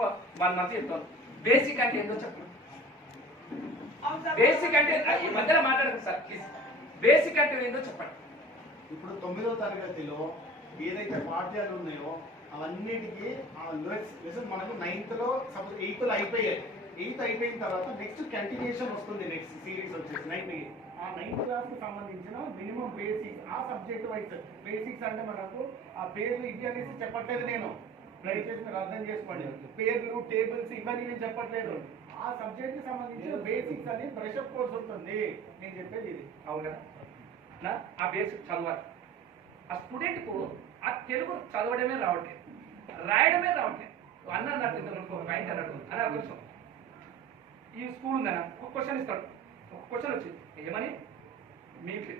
ఎక్కువ 1 మంత్ చెప్తాను. బేసిక్ అంటే ఏంటో చెప్పండి. బేసిక్ అంటే ఈ మధ్యలో మాట్లాడదు సార్ ప్లీజ్. బేసిక్ అంటే ఏంటో చెప్పండి. ఇప్పుడు 9వ తరగతిలో ఏదైతే పాఠ్యాలు ఉన్నాయో అవన్నిటికీ లెసన్ మనకు 9th లో సపోజ్ 8th లో అయిపోయాయి. 8th అయిపోయిన తర్వాత నెక్స్ట్ కంటిన్యూషన్ వస్తుంది. నెక్స్ట్ సిరీస్ వచ్చేసి 9th ఆ 9th క్లాస్ కి సంబంధించిన మినిమం బేసిక్స్ ఆ సబ్జెక్ట్ వైజ్ బేసిక్స్ అంటే మనకు ఆ పేర్లు ఇవి అనేసి చెప్పట్లేదు నేను. దయచేసి మీరు అర్థం చేసుకోండి. పేర్లు టేబుల్స్ ఇవన్నీ నేను చెప్పట్లేదు. ఆ సబ్జెక్ట్ కి సంబంధించిన బేసిక్స్ అని బ్రషప్ కోర్స్ ఉంటుంది. నేను చెప్పేది ఇది. అవును కదా నా ఆ బేసిక్ చదవాలి. ఆ స్టూడెంట్ కు ఆ తెలుగు చదవడమే రావట్లేదు, రాయడమే రావట్లేదు. అన్నాడు పాయింట్ అన్నాడు అని ఒక క్వశ్చన్. ఈ స్కూల్ ఉందన్నా ఒక క్వశ్చన్ ఇస్తాడు. ఒక క్వశ్చన్ వచ్చింది ఏమని,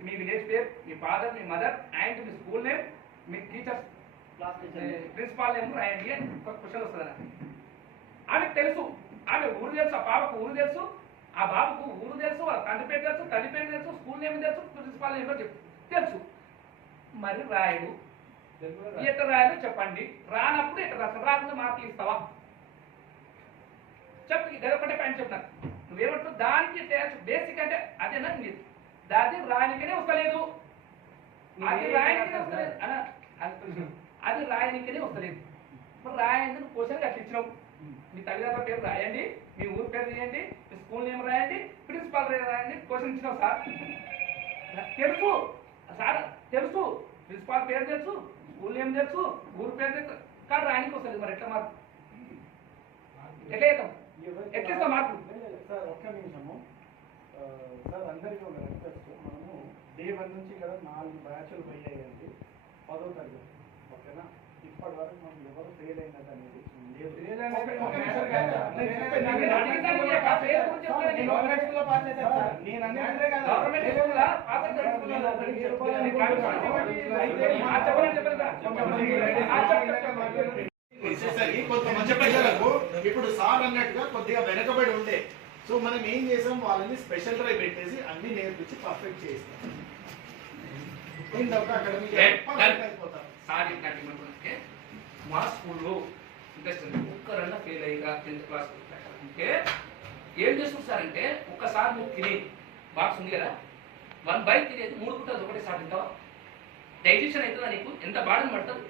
మీ విలేజ్ పేరు, మీ ఫాదర్, మీ మదర్ అండ్ మీ స్కూల్ నేమ్, మీ టీచర్స్ ప్రిన్సిపాల్ నేమ్ రాయండి అని ఒక క్వశ్చన్ వస్తుందన్న. ఆమెకు తెలుసు, ఆమె ఊరు తెలుసు, ఆ పాపకు ఊరు తెలుసు, ఆ బాబుకు ఊరు తెలుసు, వాళ్ళ తండ్రి పేరు తెలుసు, తల్లి పేరు తెలుసు, స్కూల్ నేమ్ తెలుసు, ప్రిన్సిపాల్ నేమ్ తెలుసు. మరి రాయడు. ఎట్లా రాయాలో చెప్పండి. రానప్పుడు ఎట్లా రాస్తావు? రాకుండా మార్కులు ఇస్తావా చెప్పు. గదొకటే పాయింట్ చెప్పినాను. నువ్వేమంటావు దానికి బేసిక్ అంటే అదేనా మీరు దాన్ని రాయనికనే వస్తలేదు, అది రాయనికనే వస్తలేదు అన్న, అది రాయనికనే వస్తలేదు. మరి రాయండి. నువ్వు క్వశ్చన్ అట్లా ఇచ్చినావు. మీ తల్లిదండ్రుల పేరు రాయండి, మీ ఊరు పేరు రాయండి, మీ స్కూల్ నేమ్ రాయండి, ప్రిన్సిపాల్ రాయండి. క్వశ్చన్ ఇచ్చినావు సార్. తెలుసు సార్, తెలుసు, ప్రిన్సిపాల్ పేరు తెలుసు, స్కూల్ నేమ్ తెలుసు, ఊరు పేరు తెలుసు, కానీ రాయనికి వస్తుంది. మరి ఎట్లా మార్పు ఎట్లా అవుతాం? ఎట్లా మార్పు? సార్ ఒక్క నిమిషము సార్, అందరికీ ఒక రిక్వెస్ట్. మనము డే 1 నుంచి కదా 4 బ్యాచ్లు పోయాయండి 10వ తరగతి. ఓకేనా? ఇప్పటి వరకు మనం ఎవరు ఫెయిల్ అయినది అనేది కొంతమంది ప్రజలకు ఇప్పుడు సార్ అన్నట్టుగా కొద్దిగా వెనకబడి ఉండే. సో మనం ఏం చేసాం, వాళ్ళని స్పెషల్ డ్రైవ్ పెట్టేసి అన్ని నేర్పించి పర్ఫెక్ట్ చేస్తాం. మా స్కూల్లో ఇంట్రెస్ట్ ఒక్కరన్నా ఫెయిల్ అయ్యిగా 10th క్లాస్ అంటే ఏం చేస్తుంది సార్ అంటే, ఒక్కసారి నువ్వు తినే బాక్స్ ఉంది కదా, 1 బైక్ తినేది 3 గుంటలు ఒకటేసారి తింటావా? డైజెషన్ అవుతుందా నీకు? ఎంత బాధని పడుతుంది?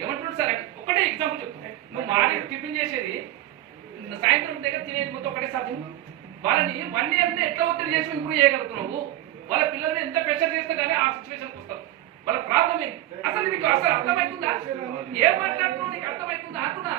ఏమంటున్నాడు సార్ అంటే ఒకటే ఎగ్జాంపుల్ చెప్తాను. నువ్వు మార్నింగ్ టిఫిన్ చేసేది సాయంత్రం దగ్గర తినేది మొత్తం ఒకటేసారి తిను. వాళ్ళని 1 year ఎట్లా ఒత్తిడి చేసి ఇంప్రూవ్ చేయగలుగుతున్నావు? వాళ్ళ పిల్లల్ని ఎంత ప్రెషర్ చేస్తే కానీ ఆ సిచ్యువేషన్కి వస్తారు. వాళ్ళ ప్రాబ్లం ఏంటి అసలు నీకు అసలు అర్థమవుతుందా? ఏం మాట్లాడుతున్నావు? నీకు అర్థమవుతుందా అంటున్నా.